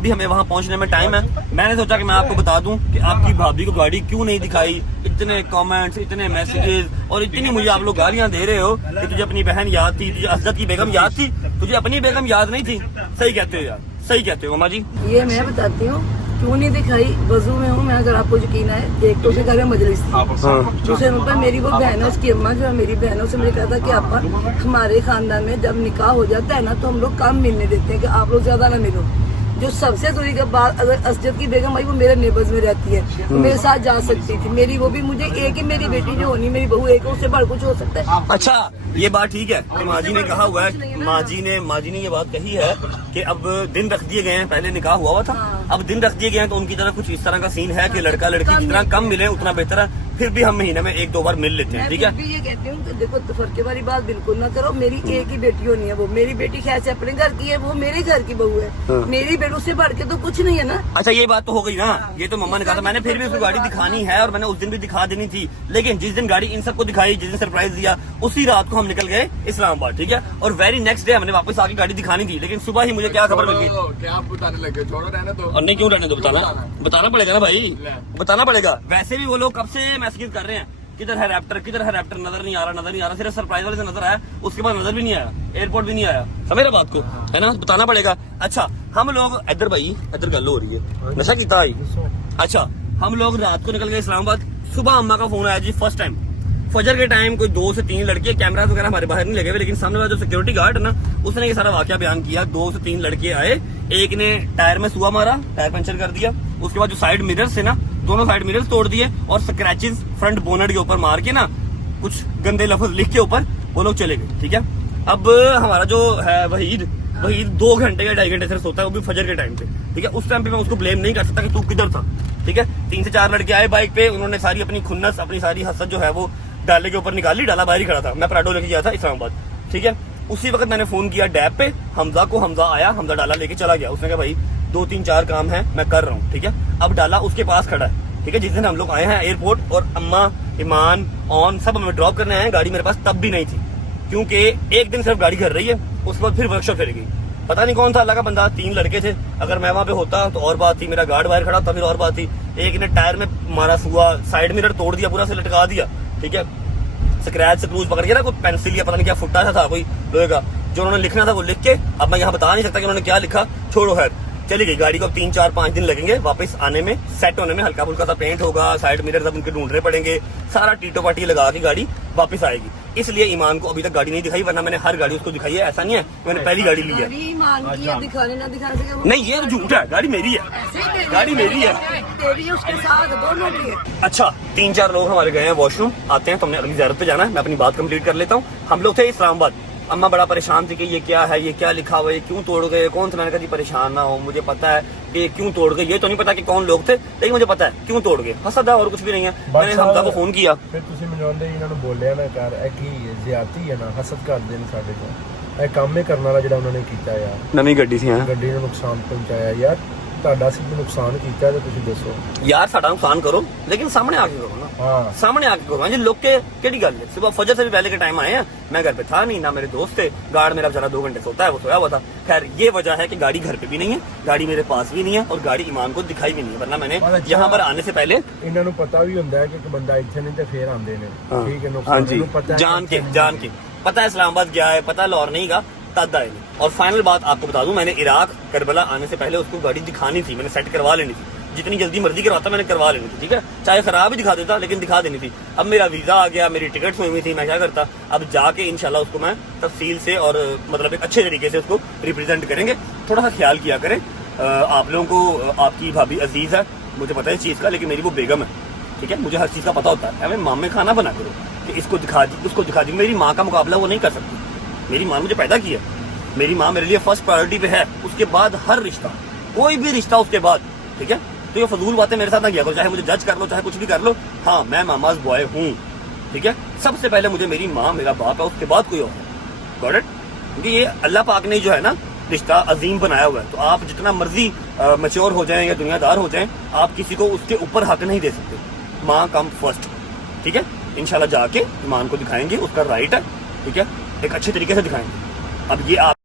अभी हमें वहाँ पहुँचने में टाइम है। मैंने सोचा कि मैं आपको बता दूं कि आपकी भाभी को गाड़ी क्यों नहीं दिखाई। इतने कमेंट्स, इतने मैसेजेस और इतनी मुझे आप लोग गालियां दे रहे हो कि तुझे अपनी बहन याद थी, तुझे असद की बेगम याद थी, तुझे अपनी बेगम याद नहीं थी। सही कहते हो यार, सही कहते हो मामा जी। ये मैं बताती हूँ क्यों नहीं दिखाई। वजू में हूँ मैं, अगर आपको यकीन है। एक तो उसके घर में मजलिस थी, दूसरे नंबर मेरी वो बहन है, उसकी अम्मा जो है मेरी बहन है, उससे मैंने कहा था कि आपा हमारे खानदान में जब निकाह हो जाता है ना तो हम लोग कम मिलने देते हैं कि आप लोग ज्यादा ना मिलो। जो सबसे दूरी के बाद अगर असजद की बेगम आई वो मेरे नेबर्स में रहती है, वो मेरे साथ जा सकती थी। मेरी वो भी मुझे एक ही मेरी बेटी जो होनी मेरी बहू एक, उससे बढ़ कुछ हो सकता है। अच्छा ये बात ठीक है कि माँ जी ने कहा हुआ है, माँ जी ने ये बात कही है कि अब दिन रख दिए गए हैं। पहले निकाह हुआ था, अब दिन रख दिए गए हैं तो उनकी तरफ कुछ इस तरह का सीन है कि लड़का लड़की जितना कम मिले उतना बेहतर है। फिर भी हम महीने में 1-2 बार मिल लेते हैं, ठीक है। मैं ये कहती हूँ कि देखो तफरके वाली बात बिल्कुल ना करो। मेरी एक ही बेटी होनी है, वो मेरी बेटी खैर से अपने घर की है, वो मेरे घर की बहू है। मेरी बेटू से बढ़ के तो कुछ नहीं है ना। अच्छा ये बात तो हो गई ना, ये तो मम्मा ने कहा था। मैंने फिर भी उसको गाड़ी दिखानी है और मैंने उस दिन भी दिखा देनी थी, लेकिन जिस दिन गाड़ी इन सबको दिखाई, जिस दिन सरप्राइज दिया, उसी रात को हम निकल गए इस्लामाबाद, ठीक है। और वेरी नेक्स्ट डे हमने वापस आके गाड़ी दिखानी थी, लेकिन सुबह ही मुझे क्या खबर मिल गई। क्या आप बताने लगे, छोड़ो रहने दो। और नहीं क्यों रहने दो, बताना पड़ेगा ना भाई, बताना पड़ेगा। वैसे भी वो लोग कब से मैसेज कर रहे हैं किधर है रैप्टर, किधर है रैप्टर, नजर नहीं आ रहा। सिर्फ सरप्राइज वाले से नजर आया, उसके बाद नजर भी नहीं आया, एयरपोर्ट भी नहीं आया। समझ रहे बात को, है ना, बताना पड़ेगा। अच्छा हम लोग इधर भाई इधर गल हो रही है, नशा कितना आई। अच्छा हम लोग रात को निकल गए इस्लामाबाद। सुबह अम्मा का फोन आया जी, फर्स्ट टाइम फजर के टाइम। कोई 2 से 3 लड़के, कैमरा वगैरह हमारे बाहर नहीं लगे हुए, लेकिन सामने वाला जो सिक्योरिटी गार्ड है ना, उसने ये सारा वाकया बयान किया। 2 से 3 लड़के आए, एक ने टायर में सुआ मारा, टायर पंचर कर दिया। उसके बाद जो साइड मिरर्स थे ना, दोनों साइड मिरर्स तोड़ दिए और स्क्रैचेस फ्रंट बोनट के ऊपर मार के ना कुछ गंदे लफ्ज लिख के ऊपर वो लोग चले गए, ठीक है। अब हमारा जो है वहीद 2 घंटे या 2.5 घंटे से सोता है, वो भी फजर के टाइम पे, ठीक है। उस टाइम पे मैं उसको ब्लेम नहीं कर सकता कि तू किधर था, ठीक है। 3 से 4 लड़के आए बाइक पे, उन्होंने सारी अपनी खुन्नस, अपनी सारी हसद जो है वो डाले के ऊपर निकाली। डाला बाहर ही खड़ा था, मैं प्राडो लेके गया था इस्लामाबाद, ठीक है। उसी वक्त मैंने फोन किया डैब पे हमजा को, हमजा आया, हमजा डाला लेके चला गया। उसने कहा भाई 2-3-4 काम है मैं कर रहा हूँ, ठीक है। अब डाला उसके पास खड़ा है, ठीक है। जिस दिन हम लोग आए हैं एयरपोर्ट, और अम्मा, ईमान, ऑन सब हमें ड्रॉप करने आए हैं, गाड़ी मेरे पास तब भी नहीं थी, क्योंकि एक दिन सिर्फ गाड़ी घर रही है, उसके बाद फिर वर्कशॉप चली गई। पता नहीं कौन सा अल्लाह का बंदा, 3 लड़के थे। अगर मैं वहां पे होता तो और बात थी, मेरा गार्ड बाहर खड़ा था फिर और बात थी। एक ने टायर में मारा सुआ, साइड मिरर तोड़ दिया, पूरा से लटका दिया, ठीक है। स्क्रैच से क्रूज पकड़ के ना, कोई पेंसिल या पता नहीं क्या फुट्टा सा था कोई लोहे का, जो उन्होंने लिखना था वो लिख के, अब मैं यहाँ बता नहीं सकता कि उन्होंने क्या लिखा, छोड़ो है। चली गई गाड़ी को। 3-4-5 दिन लगेंगे वापस आने में, सेट होने में। हल्का फुल्का सा पेंट होगा, साइड मिरर सब उनके ढूंढने पड़ेंगे, सारा टीटो पाटी लगा के गाड़ी वापस आएगी। इसलिए ईमान को अभी तक गाड़ी नहीं दिखाई, वरना मैंने हर गाड़ी उसको दिखाई है। ऐसा नहीं है मैंने पहली गाड़ी ली है, दिखाने ना दिखाने से नहीं ये झूठ है, गाड़ी मेरी है, गाड़ी मेरी है, तेरी उसके साथ दोनों की है। अच्छा 3-4 लोग हमारे गए हैं वॉशरूम, आते हैं, तो हमने अगली ज़ियारत पे जाना है। मैं अपनी बात कंप्लीट कर लेता हूँ। हम लोग थे इस्लामाबाद। अम्मा बड़ा परेशान थी कि ये क्या है, ये क्या लिखा हुआ है, ये क्यों तोड़ गए, कौन सा। मैंने कहा जी परेशान ना हो, मुझे पता है कि क्यों तोड़ गए। ये तो नहीं पता कि कौन लोग थे, लेकिन मुझे पता है क्यों तोड़ गए। हसद है और कुछ भी नहीं है। मैंने हमजा को फोन किया, फिर ਤੁਸੀਂ ਮੈਨੂੰ ਇਹਨਾਂ ਨੂੰ ਬੋਲਿਆ ਨਾ ਕਰ, ਇਹ ਕੀ ਜ਼ਿਆਦਤੀ ਹੈ ਨਾ, ਹਸਦ ਕਰਦੇ ਨੇ ਸਾਡੇ ਕੋਲ। ਇਹ ਕੰਮ ਹੀ ਕਰਨ ਵਾਲਾ ਜਿਹੜਾ ਉਹਨਾਂ ਨੇ ਕੀਤਾ ਯਾਰ। नवी गड्डी थी हाँ। ਗੱਡੀ ਨੂੰ ਨੁਕਸਾਨ ਪਹੁੰਚਾਇਆ ਯਾਰ, ਤੁਹਾਡਾ ਸਿੱਧਾ ਨੁਕਸਾਨ ਕੀਤਾ ਤੇ ਤੁਸੀਂ ਦੱਸੋ यार साडा नुकसान करो, लेकिन सामने आके करो ना, हाँ सामने आके करो। जी लोग के केड़ी गल है, सुबह फजर से भी पहले के टाइम आए हैं, मैं घर पे था नहीं, ना मेरे दोस्त थे। गार्ड मेरा बेचारा 2 घंटे सोता है, वो सोया हुआ था। खैर ये वजह है कि गाड़ी घर पे भी नहीं है, गाड़ी मेरे पास भी नहीं है, और गाड़ी ईमान को दिखाई भी नहीं है, वरना मैंने यहाँ पर आने से पहले ਇਹਨਾਂ ਨੂੰ ਪਤਾ ਵੀ ਹੁੰਦਾ ਹੈ ਕਿ ਇੱਕ ਬੰਦਾ ਇੱਥੇ ਨਹੀਂ ਤੇ ਫੇਰ ਆਉਂਦੇ ਨੇ, ਠੀਕ ਹੈ। हाँ जी, ਨੂੰ ਪਤਾ ਹੈ जान के पता है इस्लामाबाद गया है, पता लाहौर नहीं गा तद आए। और फाइनल बात आपको बता दूं, मैंने इराक करबला आने से पहले उसको गाड़ी दिखानी थी, मैंने सेट करवा लेनी थी। जितनी जल्दी मर्जी करवाता मैंने करवा लेनी थी, ठीक है। चाहे खराब ही दिखा देता, लेकिन दिखा देनी थी। अब मेरा वीजा आ गया, मेरी टिकट हुई हुई थी, मैं क्या करता, अब जाके इंशाल्लाह उसको मैं तफसील से और मतलब एक अच्छे तरीके से उसको रिप्रेजेंट करेंगे। थोड़ा सा ख्याल किया करें। आप लोगों को आपकी भाभी अजीज है, मुझे पता है इस चीज़ का, लेकिन मेरी वो बेगम है, ठीक है। मुझे हर चीज़ का पता होता है। हमें मामे खाना बना करो कि इसको दिखा दी, उसको दिखा दी। मेरी माँ का मुकाबला वो नहीं कर सकती। मेरी माँ मुझे पैदा किया, मेरी माँ मेरे लिए फर्स्ट प्रायोरिटी पे है, उसके बाद हर रिश्ता, कोई भी रिश्ता उसके बाद, ठीक है। तो ये फजूल बातें मेरे साथ ना किया करो, चाहे मुझे जज कर लो, चाहे कुछ भी कर लो। हाँ मैं मामाज बॉय हूँ, ठीक है। सबसे पहले मुझे मेरी माँ, मेरा बाप है, उसके बाद कोई और है। Got it? क्योंकि ये अल्लाह पाक ने जो है ना रिश्ता अजीम बनाया हुआ है। तो आप जितना मर्जी मैच्योर हो जाएं या दुनियादार हो जाएं, आप किसी को उसके ऊपर हक नहीं दे सकते। माँ कम फर्स्ट, ठीक है। इंशाल्लाह जाके ईमान को दिखाएंगे, उसका राइट है, ठीक है, एक अच्छे तरीके से दिखाएंगे। अब ये आप